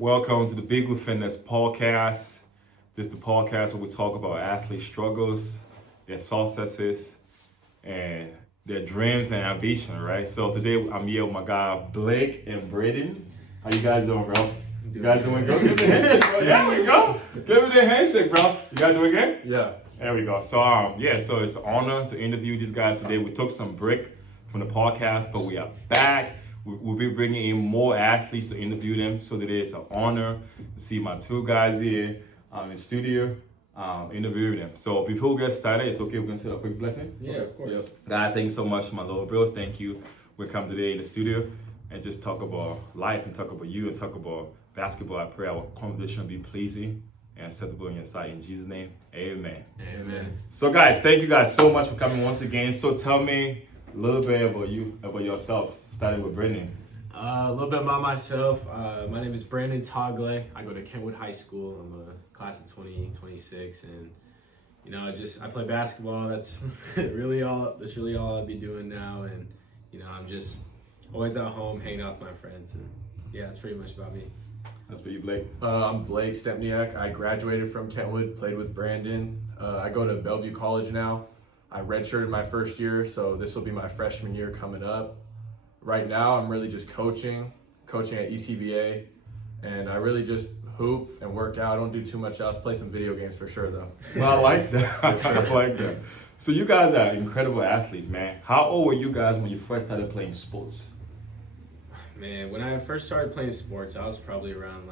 Welcome to the Big Blue Fitness podcast. This is the podcast where we talk about athlete struggles, their successes, and their dreams and ambition, right? So today I'm here with my guy Blake and Braden. How you guys doing, bro? You guys doing good? Give me the handshake, bro. There we go. Give me the handshake, bro. You guys doing good? Yeah. There we go. So so it's an honor to interview these guys today. We took some break from the podcast, but we are back. We'll be bringing in more athletes to interview them. So today it's an honor to see my two guys here in the studio interviewing them. So before we get started, it's okay, we're going to say a quick blessing? Yeah, of course. Yep. God, thank you so much, my Lord bros. Thank you. We come today in the studio and just talk about life and talk about you and talk about basketball. I pray our conversation be pleasing and acceptable in your sight. In Jesus' name, amen. Amen. So guys, thank you guys so much for coming once again. So tell me a little bit about yourself, starting with Brendan. A little bit about myself. My name is Brandon Togle. I go to Kentwood High School. I'm a class of 2026, and I play basketball. That's really all I'll be doing now. And I'm just always at home hanging out with my friends. And yeah, that's pretty much about me. That's for you, Blake. I'm Blake Stepniak. I graduated from Kentwood, played with Brandon. I go to Bellevue College now. I redshirted my first year, so this will be my freshman year coming up. Right now, I'm really just coaching at ECBA, and I really just hoop and work out. I don't do too much else. Play some video games for sure, though. Well, I like that. I like that. So you guys are incredible athletes, man. How old were you guys when you first started playing sports? Man, when I first started playing sports, I was probably around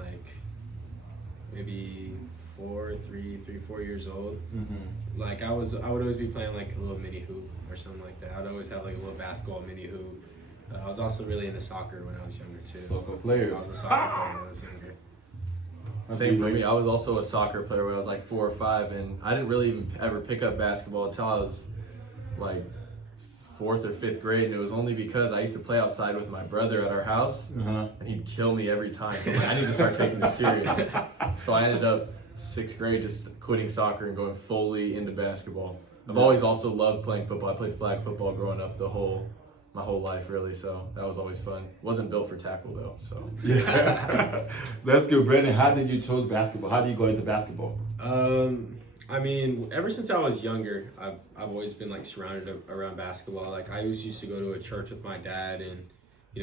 maybe 4 years old. Mm-hmm. Like I would always be playing like a little mini hoop or something like that. I'd always have like a little basketball mini hoop. I was also really into soccer when I was younger too. Soccer player. I was a soccer player when I was younger. Same for me. I was also a soccer player when I was like 4 or 5, and I didn't really even ever pick up basketball until I was like 4th or 5th grade, and it was only because I used to play outside with my brother at our house, and he'd kill me every time. So I was like, I need to start taking this serious. So I ended up 6th grade just quitting soccer and going fully into basketball. I've always also loved playing football. I played flag football growing up my whole life, really, so that was always fun. Wasn't built for tackle though, so. Yeah, that's good. Brandon, how did you choose basketball? How did you go into basketball? I mean, ever since I was younger, I've always been like surrounded around basketball. Like I used to go to a church with my dad, and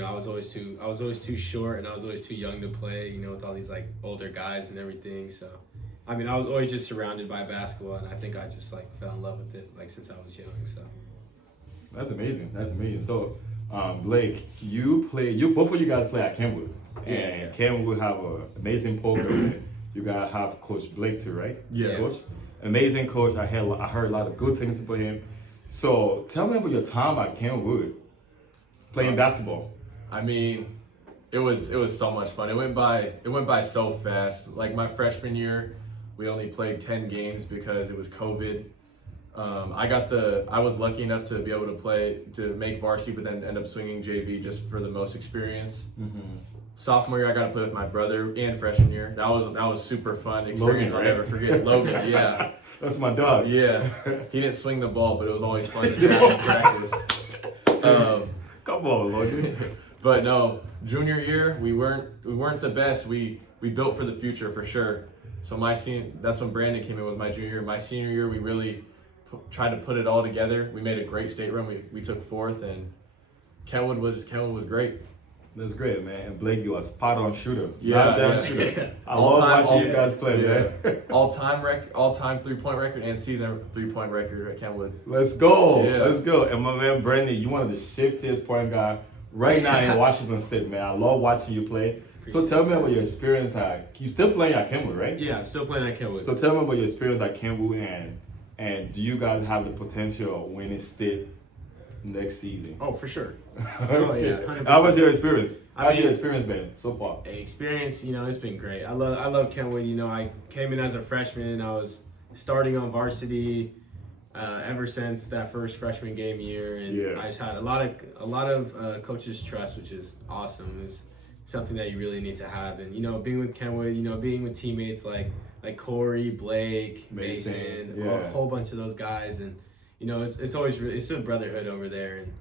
I was always too short, and I was always too young to play. With all these like older guys and everything. So, I mean, I was always just surrounded by basketball, and I think I just like fell in love with it like since I was young. So. That's amazing. That's amazing. So, Blake, both of you guys play at Kentwood, and Kentwood have an amazing program. You guys have Coach Blake too, right? Yeah. Coach, amazing coach. I heard a lot of good things about him. So, tell me about your time at Kentwood playing basketball. I mean, it was so much fun. It went by so fast. Like my freshman year, we only played 10 games because it was COVID. I was lucky enough to be able to make varsity, but then end up swinging JV just for the most experience. Mm-hmm. Sophomore year, I got to play with my brother, and freshman year, that was super fun experience. Logan, I'll right? never forget. Logan, yeah, That's my dog. yeah. He didn't swing the ball, but it was always fun to see him in practice. Come on, Logan. But no, junior year, we weren't the best. We built for the future for sure. So that's when Brandon came in with my junior year. My senior year, we really tried to put it all together. We made a great state run. We took 4th, and Kentwood was great. That's great, man. And Blake, you are a spot-on shooter. Yeah, Not a damn yeah. shooter. I love watching you guys play, man. All-time 3-point record and season 3-point record at Kentwood. Let's go. Yeah. Let's go. And my man Brandon, you one of the shiftiest point guard right now in Washington State, man. I love watching you play. So tell me about your experience you still playing at Kentwood, right? Yeah, I'm still playing at Kentwood. So tell me about your experience at Kentwood, and do you guys have the potential of winning state next season? Oh, for sure. Okay. Yeah, 100%. How was your experience? How's mean- your experience been so far? Experience, it's been great. I love Kentwood. I came in as a freshman. I was starting on varsity ever since that first freshman game year, and Yeah. I just had a lot of coaches' trust, which is awesome. It's something that you really need to have, and being with Kentwood, being with teammates like Corey, Blake, Mason, yeah. a whole bunch of those guys, and it's always it's a brotherhood over there, and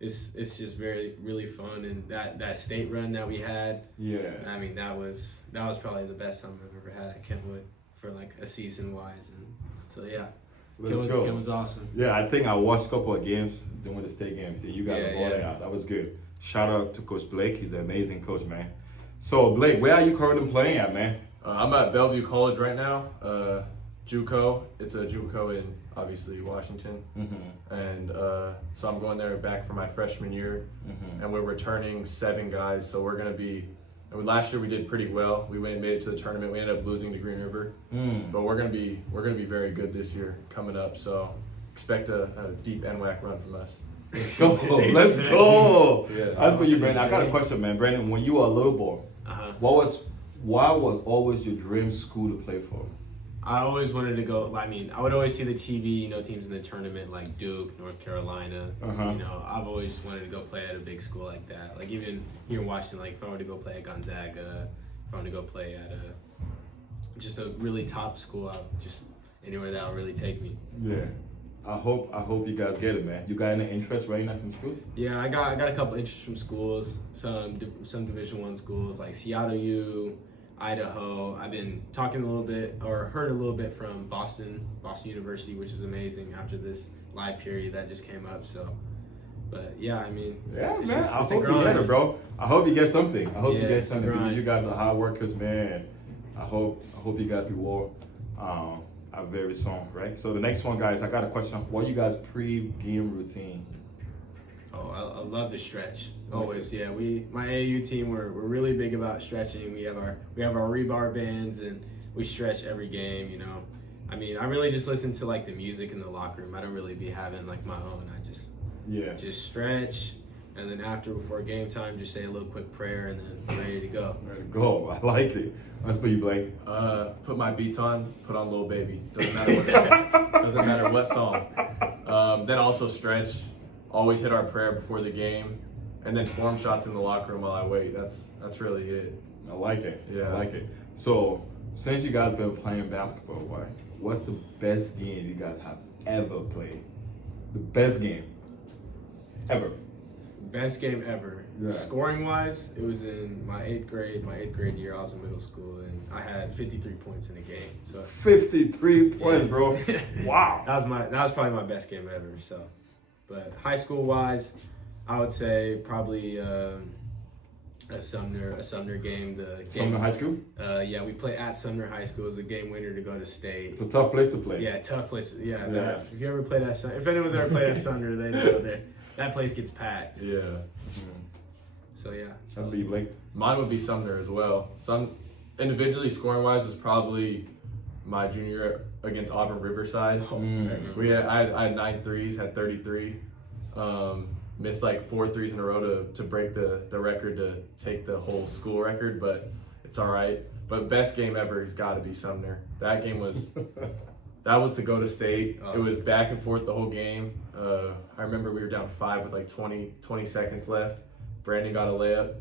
it's just really fun. And that state run that we had, Yeah. I mean, that was probably the best time I've ever had at Kentwood for like a season wise. And so yeah, Let's go. Kentwood's awesome. Yeah, I think I watched a couple of games during the state games. Yeah, you guys Yeah, were balling yeah. out. That was good. Shout out to Coach Blake. He's an amazing coach, man. So Blake, where are you currently playing at, man? I'm at Bellevue College right now, JUCO. It's a JUCO in obviously Washington, and so I'm going there back for my freshman year, and we're returning 7 guys. So we're gonna be. And last year we did pretty well. We went and made it to the tournament. We ended up losing to Green River, but we're gonna be very good this year coming up. So expect a deep NWAC run from us. Let's go. Let's go. Yeah. That's for you, Brandon. I got a question, man. Brandon, when you were a little boy, why was always your dream school to play for? I always wanted to go. I mean, I would always see the TV, teams in the tournament like Duke, North Carolina. I've always wanted to go play at a big school like that. Like even here in Washington, like if I were to go play at Gonzaga, if I were to go play at just a really top school, just anywhere that would really take me. Yeah. I hope you guys get it, man. You got any interest right now from schools? Yeah, I got a couple interests from schools, some Division I schools like Seattle U, Idaho. I've been talking a little bit or heard a little bit from Boston University, which is amazing after this live period that just came up. So, but yeah, I mean, Yeah, it's man. just- I it's a hope you grind. get it, bro. I hope you get something. I hope you Yeah, get it's a something. grind. You guys are hard workers, man. I hope you guys reward very soon, right? So the next one, guys, I got a question. What you guys pre-game routine? Oh, I love to stretch. Always, yeah. My AAU team, we're really big about stretching. We have our rebar bands and we stretch every game. I mean, I really just listen to like the music in the locker room. I don't really be having like my own. I just stretch, and then before game time, just say a little quick prayer, and then I'm ready to go. Ready to go. I like it. That's for you, Blake. Put my beats on, put on Lil Baby. Doesn't matter what song. Then also stretch. Always hit our prayer before the game, and then form shots in the locker room while I wait. That's really it. I like it. Yeah. I like it. So since you guys been playing basketball, right? What's the best game you guys have ever played? The best game ever. Best game ever. Yeah. Scoring wise, it was in my eighth grade year. I was in middle school, and I had 53 points in a game. So 53 points, bro. Wow. that was probably my best game ever. So, but high school wise, I would say probably a Sumner game. Sumner High School? Yeah, we play at Sumner High School. It's a game winner to go to state. It's a tough place to play. Yeah, tough place. Yeah. Yeah. If you ever played at if anyone's ever played at Sumner, they know that place gets packed. Yeah. So yeah. That's for you, Blake. Mine would be Sumner as well. Some individually scoring wise was probably my junior year against Auburn Riverside. I had 9 threes, had 33. Missed like 4 threes in a row to break the record to take the whole school record, but it's all right. But best game ever has got to be Sumner. That game was that was to go to state. It was back and forth the whole game. I remember we were down 5 with like 20 seconds left. Brandon got a layup.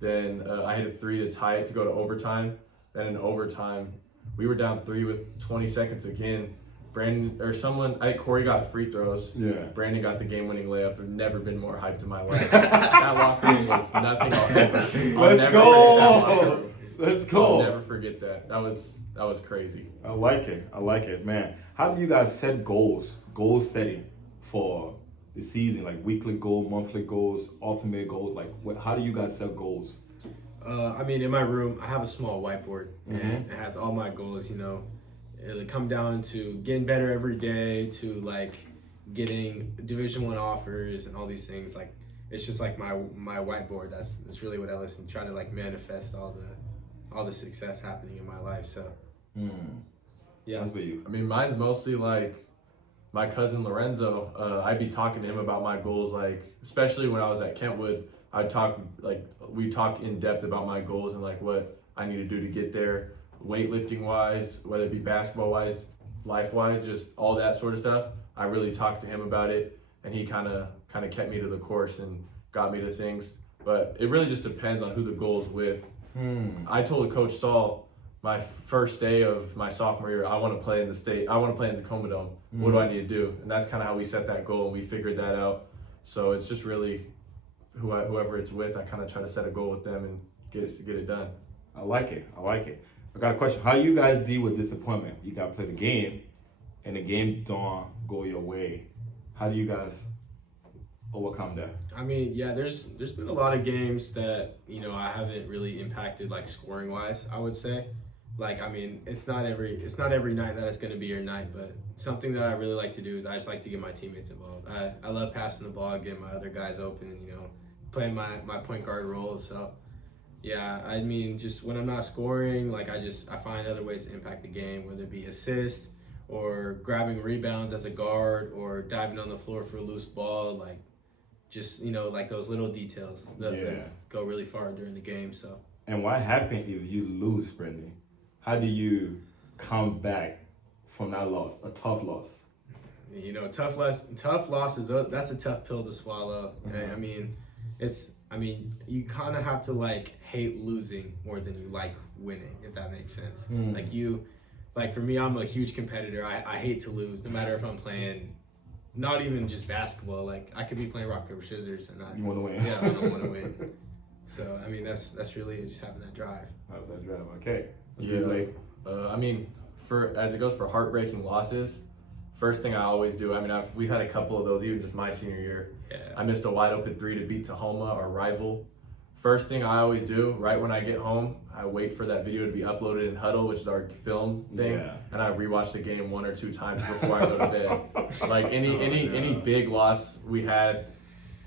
Then I hit a 3 to tie it to go to overtime. Then in overtime, we were down 3 with 20 seconds again. Corey got free throws. Yeah. Brandon got the game-winning layup. I've never been more hyped in my life. That locker room was nothing I'll ever. Let's go. Let's go. I'll never forget that. That was crazy. I like it, man. How do you guys set goal setting for the season? Like weekly goal, monthly goals, ultimate goals. Like how do you guys set goals? I mean, in my room, I have a small whiteboard, and it has all my goals. It'll come down to getting better every day, to like getting Division I offers and all these things. Like it's just like my whiteboard. That's really what I listen. Try to like manifest all the success happening in my life. So Yeah, that's for you. I mean, mine's mostly like my cousin Lorenzo. I'd be talking to him about my goals, like especially when I was at Kentwood. We talk in depth about my goals and like what I need to do to get there, weightlifting wise, whether it be basketball wise, life wise, just all that sort of stuff. I really talked to him about it, and he kind of kept me to the course and got me to things. But it really just depends on who the goal is with. I told Coach Saul my first day of my sophomore year, I want to play in the state. I want to play in the Tacoma Dome. What do I need to do? And that's kind of how we set that goal, and we figured that out. So it's just really whoever it's with, I kind of try to set a goal with them and get it done. I like it. I got a question. How you guys deal with disappointment? You got to play the game, and the game don't go your way. How do you guys overcome that? I mean, yeah, there's been a lot of games that, you know, I haven't really impacted like scoring wise, I would say. Like, I mean, it's not every night that it's going to be your night, but something that I really like to do is I just like to get my teammates involved. I love passing the ball, getting my other guys open, you know, playing my point guard role. So, yeah, I mean, just when I'm not scoring, like I find other ways to impact the game, whether it be assist or grabbing rebounds as a guard or diving on the floor for a loose ball, like just, you know, like those little details that go really far during the game. So. And what happens if you lose, Brendan? How do you come back from that loss, a tough loss? You know, tough losses, that's a tough pill to swallow. Mm-hmm. I mean, you kind of have to like hate losing more than you like winning, if that makes sense. Like for me, I'm a huge competitor. I hate to lose, no matter if I'm playing, not even just basketball. Like I could be playing rock, paper, scissors, and You want to win. Yeah, I don't want to win. So I mean, that's really just having that drive. Have that drive. Okay. Yeah. I mean, as it goes for heartbreaking losses, first thing I always do. I mean, we had a couple of those even just my senior year. Yeah. I missed a wide open 3 to beat Tahoma, our rival. First thing I always do, right when I get home, I wait for that video to be uploaded in Huddle, which is our film thing, and I rewatch the game 1 or 2 times before I go to bed. Like any big loss we had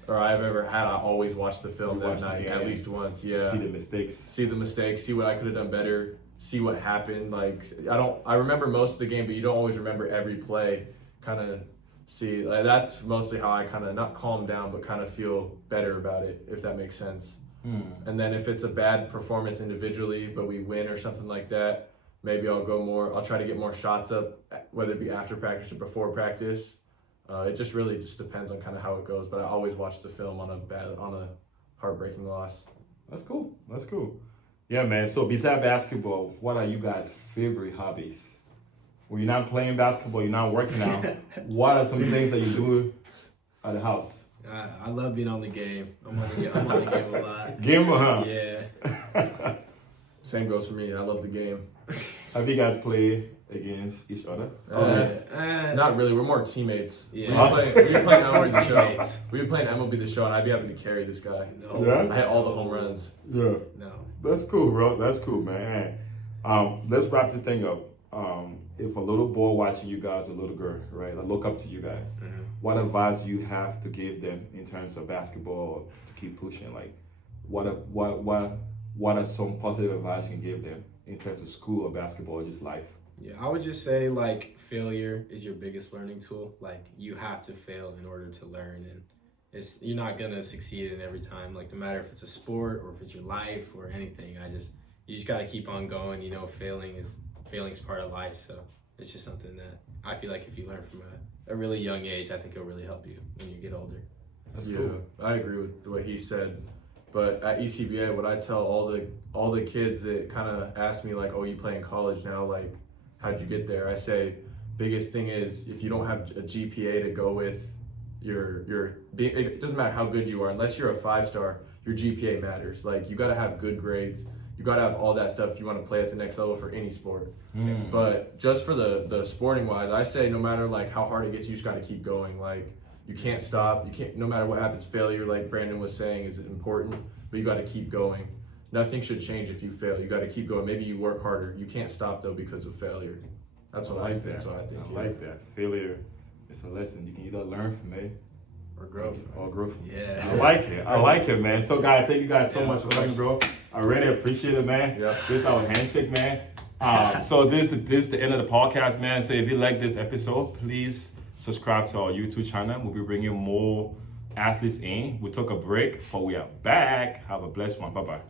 or I've ever had, I always watch the film that night at least once. Yeah. See the mistakes. See what I could have done better. See what happened. Like I remember most of the game, but you don't always remember every play. Kind of see, like, that's mostly how I kind of not calm down, but kind of feel better about it, if that makes sense. And then if it's a bad performance individually, but we win or something like that, maybe I'll try to get more shots up, whether it be after practice or before practice. It just really depends on kind of how it goes, but I always watch the film on a heartbreaking loss. That's cool. Yeah, man. So besides basketball, what are you guys' favorite hobbies? When you're not playing basketball, you're not working out, what are some things that you do at the house? I love being on the game. I'm on the game a lot. Gamer, huh? Yeah. Same goes for me. I love the game. Have you guys played against each other? Not really. We're more teammates. Yeah. We were playing MLB the show. We were playing MLB the show, and I'd be having to carry this guy. No. Yeah? I had all the home runs. Yeah. No. That's cool, bro. That's cool, man. Let's wrap this thing up. If a little boy watching you guys, a little girl, right, I look up to you guys, what advice you have to give them in terms of basketball to keep pushing? Like, what are some positive advice you can give them in terms of school or basketball or just life? Yeah, I would just say like failure is your biggest learning tool. Like you have to fail in order to learn, and you're not gonna succeed in every time. Like no matter if it's a sport or if it's your life or anything, you just gotta keep on going. You know, failing's part of life. So it's just something that I feel like if you learn from a really young age, I think it'll really help you when you get older. That's cool. I agree with what he said. But at ECBA, what I tell all the kids that kind of ask me like, "Oh, you play in college now? Like, how'd you get there?" I say, biggest thing is if you don't have a GPA to go with it doesn't matter how good you are, unless you're a 5-star, your GPA matters. Like you got to have good grades. You got to have all that stuff if you want to play at the next level for any sport. But just for the sporting wise, I say no matter like how hard it gets, you just got to keep going. Like you can't stop. You can't, no matter what happens, failure, like Brandon was saying, is important, but you got to keep going. Nothing should change if you fail. You got to keep going. Maybe you work harder. You can't stop though because of failure. That's what I think. So I think. I like that. Failure is a lesson you can either learn from it Or growth. Yeah. I like it, man. So guys, thank you guys so much for coming, bro. I really appreciate it, man. Yeah. This is our handshake, man. So this is the end of the podcast, man. So if you like this episode, please subscribe to our YouTube channel. We'll be bringing more athletes in. We took a break, but we are back. Have a blessed one. Bye-bye.